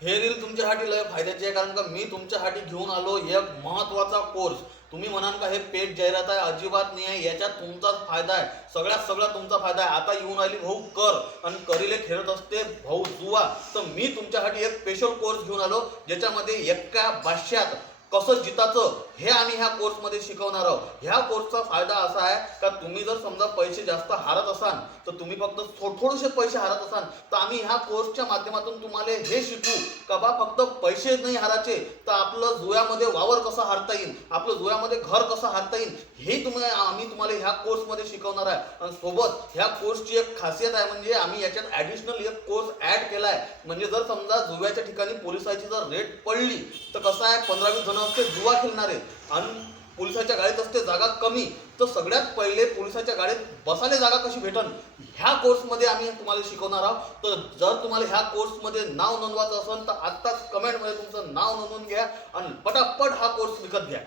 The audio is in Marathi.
हे रील तुमच्यासाठी लय फायद्याचे आहे कारण का मी तुमच्यासाठी घेऊन आलो एक महत्त्वाचा कोर्स तुम्ही म्हणाल का हे पेट जाहिरात आहे अजिबात नाही आहे याच्यात तुमचाच फायदा आहे. सगळ्यात सगळा तुमचा फायदा आहे. आता येऊन आली भाऊ कर. आणि करीले खेळत असते भाऊ जुवा. तर मी तुमच्यासाठी एक स्पेशल कोर्स घेऊन आलो ज्याच्यामध्ये एका भाष्यात कसं जिताचं हे आम्ही ह्या कोर्समध्ये शिकवणार आहोत. ह्या कोर्सचा फायदा असा आहे का तुम्ही जर समजा पैसे जास्त हारत असाल तर तुम्ही फक्त थो थोडेसे पैसे हारत असाल तर आम्ही ह्या कोर्सच्या माध्यमातून तुम्हाला हे शिकू का बा फक्त पैसे नाही हारायचे तर आपलं जुयामध्ये वावर कसं हारता येईल आपलं जुयामध्ये घर कसं हारता येईल हे तुम्हाला आम्ही तुम्हाला ह्या कोर्समध्ये शिकवणार आहे. आणि सोबत ह्या कोर्सची एक खासियत आहे म्हणजे आम्ही याच्यात ॲडिशनल एक कोर्स ॲड केला आहे म्हणजे जर समजा जुव्याच्या ठिकाणी पोलिसाची जर रेट पडली तर कसं आहे? पंधरा वीस जण असते जुवा खेळणारे. आणि पोलिसाच्या गाडीत असते जागा कमी. तर सगळ्यात पहिले पोलिसाच्या गाडीत बसायला जागा कशी भेटन? ह्या कोर्समध्ये आम्ही तुम्हाला शिकवणार आहोत. तर जर तुम्हाला ह्या कोर्समध्ये नाव नोंदवायचं असेल तर आत्ताच कमेंटमध्ये तुमचं नाव नोंदवून घ्या आणि पटापट हा कोर्स विकत घ्या.